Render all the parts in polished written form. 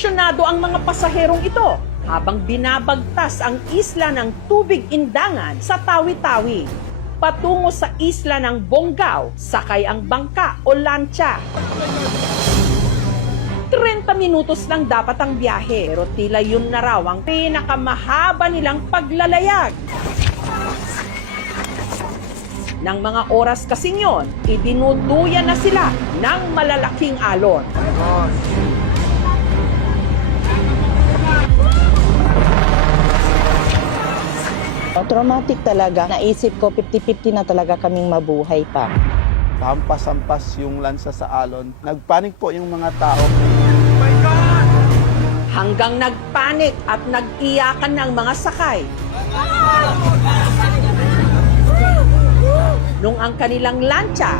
Emosyonado ang mga pasaherong ito habang binabagtas ang isla ng Tubig Indangan sa Tawi-Tawi. Patungo sa isla ng Bonggao, sakay ang bangka o lancha. 30 minutos lang dapat ang biyahe, pero tila yun na raw ang pinakamahaba nilang paglalayag. Nang mga oras kasing yon, idinuduyan na sila ng malalaking alon. Traumatic talaga. Naisip ko 50-50 na talaga kaming mabuhay pa. Hampas-hampas yung lansa sa alon. Nagpanik po yung mga tao. Hanggang nagpanik at nag-iyakan ng mga sakay. Nung ang kanilang lancha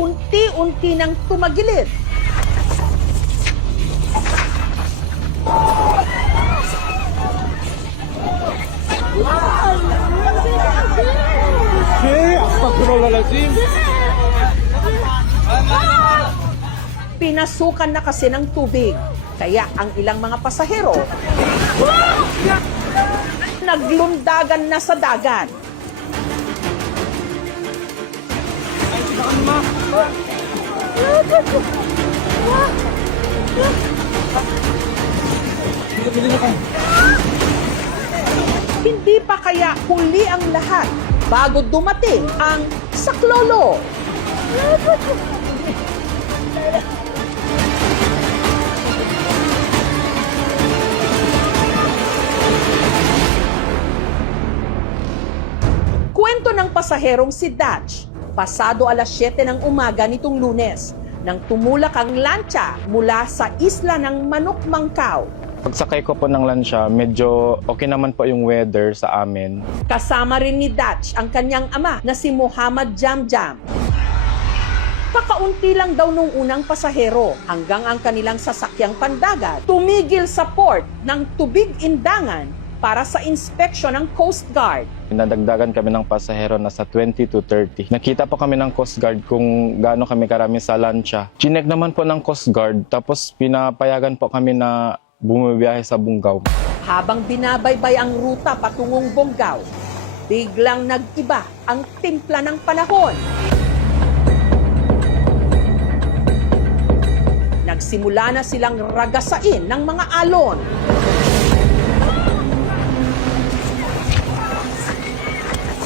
unti-unti nang tumagilid. Pinasukan na kasi ng tubig, kaya ang ilang mga pasahero naglundagan na sa dagat. Hindi pa kaya huli ang lahat bago dumating ang saklolo. Kwento ng pasaherong si Dutch, pasado alas 7 ng umaga nitong Lunes, nang tumulak ang lancha mula sa isla ng Manok Mangkaw. Pagsakay ko po ng lansya, medyo okay naman po yung weather sa amin. Kasama rin ni Dutch ang kanyang ama na si Muhammad Jamjam. Kakaunti lang daw nung unang pasahero hanggang ang kanilang sasakyang pandagat tumigil sa port ng Tubig Indangan para sa inspeksyon ng Coast Guard. Nadagdagan kami ng pasahero na sa 20 to 30. Nakita po kami ng Coast Guard kung gaano kami karami sa lansya. Chinek naman po ng Coast Guard, tapos pinapayagan po kami na bumibiyahe sa Bonggao. Habang binabaybay ang ruta patungong Bonggao, biglang nag-iba ang timpla ng panahon. Nagsimula na silang ragasain ng mga alon.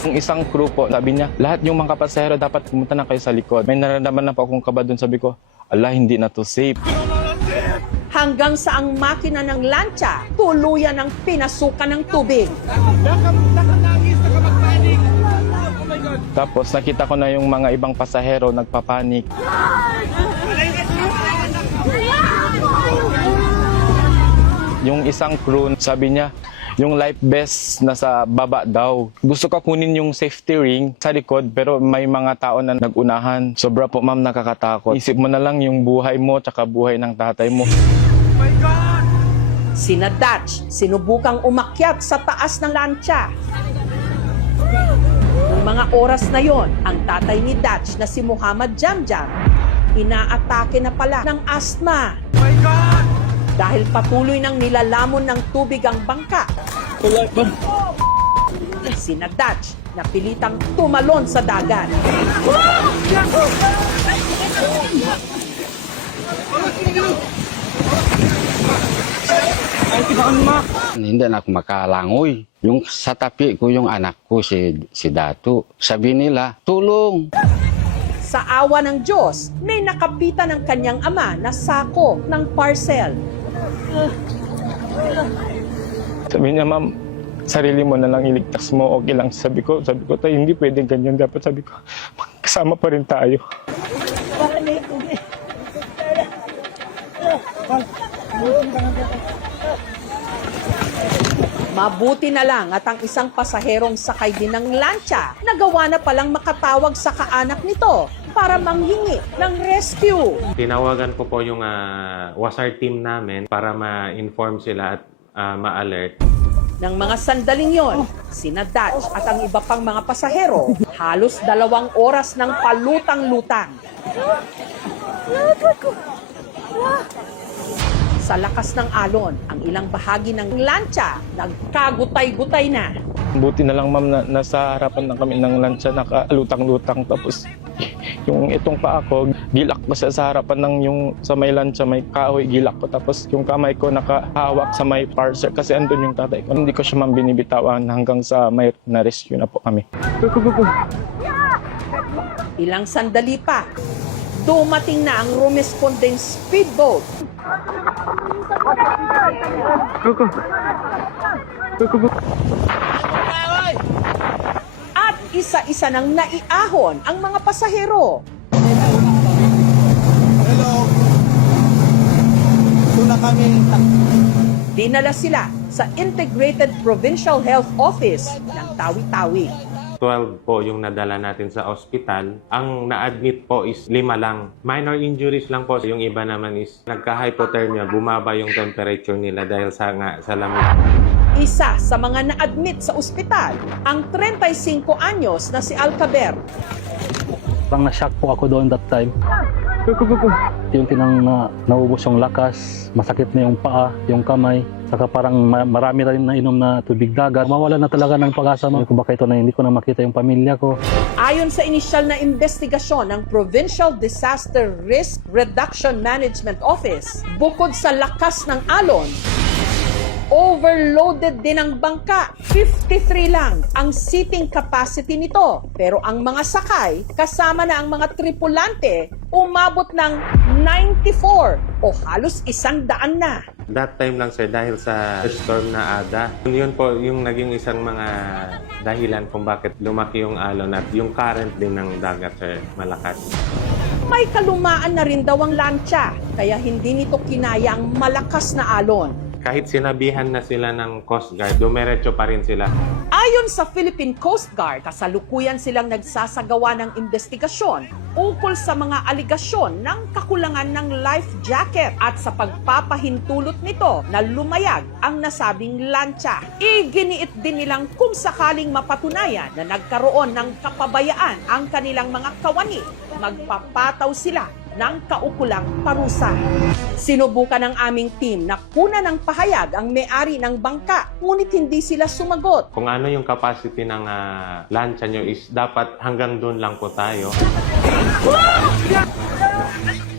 Yung isang crew po, sabi niya, lahat yung mga pasahero dapat pumunta na kayo sa likod. May nararamdaman na po akong kaba doon. Sabi ko, ala, hindi na to safe. Hanggang sa ang makina ng lancha tuluyan ng pinasukan ng tubig. Tapos nakita ko na yung mga ibang pasahero nagpapanik. Yung isang crew, sabi niya, yung life vest nasa baba daw. Gusto ko kunin yung safety ring sa likod, pero may mga tao na nagunahan. Sobra po, ma'am, nakakatakot. Isip mo na lang yung buhay mo tsaka buhay ng tatay mo. Sina Dutch sinubukang umakyat sa taas ng lancha. Noong mga oras na yon, ang tatay ni Dutch na si Muhammad Jamjam, inaatake na pala ng asthma. Dahil patuloy nang nilalamon ng tubig ang bangka. Sina Dutch napilitang tumalon sa dagat. Hindi na ako makalangoy. Yung sa tapi ko yung anak ko, si Dato. Sabi nila, tulong! Sa awa ng Diyos, may nakapitan ng kanyang ama na sako ng parcel. Sabi niya, ma'am, sarili mo na lang iligtas mo, okay lang. Sabi ko, tayo, hindi pwedeng ganyan. Dapat sabi ko, kasama pa rin tayo. Mabuti na lang at ang isang pasaherong sakay din ng lancha nagawa na palang makatawag sa kaanak nito para manghingi ng rescue. Tinawagan ko po yung WASAR team namin para ma-inform sila at ma-alert. Ng mga sandaling yon, sina Dutch at ang iba pang mga pasahero, halos 2 oras ng palutang-lutang. Sa lakas ng alon, ang ilang bahagi ng lancha nagkagutay-gutay na. Buti na lang ma'am na nasa harapan na kami ng lansya, nakalutang-lutang. Tapos yung itong paa ko, gilak ko sa harapan ng yung sa may lansya, may kahoy, gilak ko. Tapos yung kamay ko nakahawak sa may parser kasi andun yung tatay ko. Hindi ko siya ma'am binibitawan hanggang sa may na-rescue na po kami. Ilang sandali pa, dumating na ang rumesponding speedboat. At isa-isa nang naiahon ang mga pasahero. Hello! Ito na kami. Dinala sila sa Integrated Provincial Health Office ng Tawi-Tawi. 12 po yung nadala natin sa ospital. Ang na-admit po is 5 lang. Minor injuries lang po. Yung iba naman is nagka-hypothermia. Bumaba yung temperature nila dahil sa lamig. Isa sa mga na-admit sa ospital, ang 35 anyos na si Alcaber. Parang na-shock po ako doon that time. Yung tinang naubos yung lakas, masakit na yung paa, yung kamay, saka parang marami rin na inom na tubig dagat. Mawala na talaga ng pag-asa mo. Kung baka ito na hindi ko na makita yung pamilya ko. Ayon sa inisyal na investigasyon ng Provincial Disaster Risk Reduction Management Office, bukod sa lakas ng alon, overloaded din ang bangka. 53 lang ang seating capacity nito. Pero ang mga sakay, kasama na ang mga tripulante, umabot ng 94 o halos 100 na. That time lang sir, dahil sa storm na Ada. Yun po yung naging isang mga dahilan kung bakit lumaki yung alon at yung current din ng dagat sir, malakas. May kalumaan na rin daw ang lancha, kaya hindi nito kinaya ang malakas na alon. Kahit sinabihan na sila ng Coast Guard, dumiretso pa rin sila. Ayon sa Philippine Coast Guard, kasalukuyan silang nagsasagawa ng investigasyon ukol sa mga aligasyon ng kakulangan ng life jacket at sa pagpapahintulot nito na lumayag ang nasabing lancha. Iginiit din nilang kung sakaling mapatunayan na nagkaroon ng kapabayaan ang kanilang mga kawani, magpapataw sila ng kaukulang parusa. Sinubukan ng aming team na kunan ng pahayag ang may-ari ng bangka, ngunit hindi sila sumagot. Kung ano yung capacity ng lancha nyo is dapat hanggang doon lang po tayo.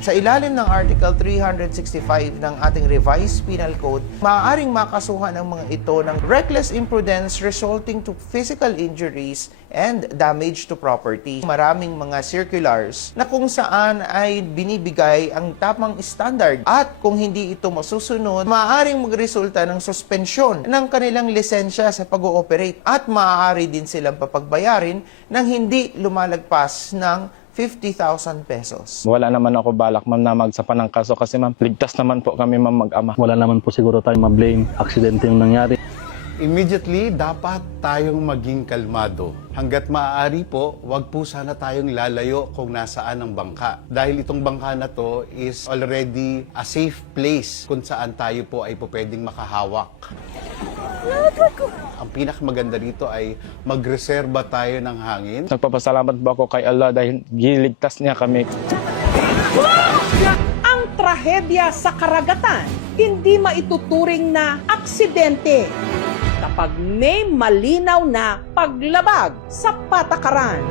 Sa ilalim ng Article 365 ng ating revised penal code, maaaring makasuhan ang mga ito ng reckless imprudence resulting to physical injuries and damage to property. Maraming mga circulars na kung saan ay binibigay ang tamang standard at kung hindi ito masusunod, maaaring magresulta ng suspensyon ng kanilang lisensya sa pag-ooperate at maaari din silang papagbayarin ng hindi lumalagpas ng 50,000 pesos. Wala naman ako balak ma'am na magsapan ng kaso kasi ma'am, ligtas naman po kami ma'am mag-ama. Wala naman po siguro tayong ma-blame. Aksidente yung nangyari. Immediately, dapat tayong maging kalmado. Hanggat maaari po, wag po sana tayong lalayo kung nasaan ang bangka. Dahil itong bangka na to is already a safe place kung saan tayo po ay po pwedeng makahawak. Ang pinakamaganda dito ay magreserba tayo ng hangin. Nagpapasalamat po ako kay Allah dahil giligtas niya kami. Ang trahedya sa karagatan, hindi maituturing na aksidente kapag may malinaw na paglabag sa patakaran.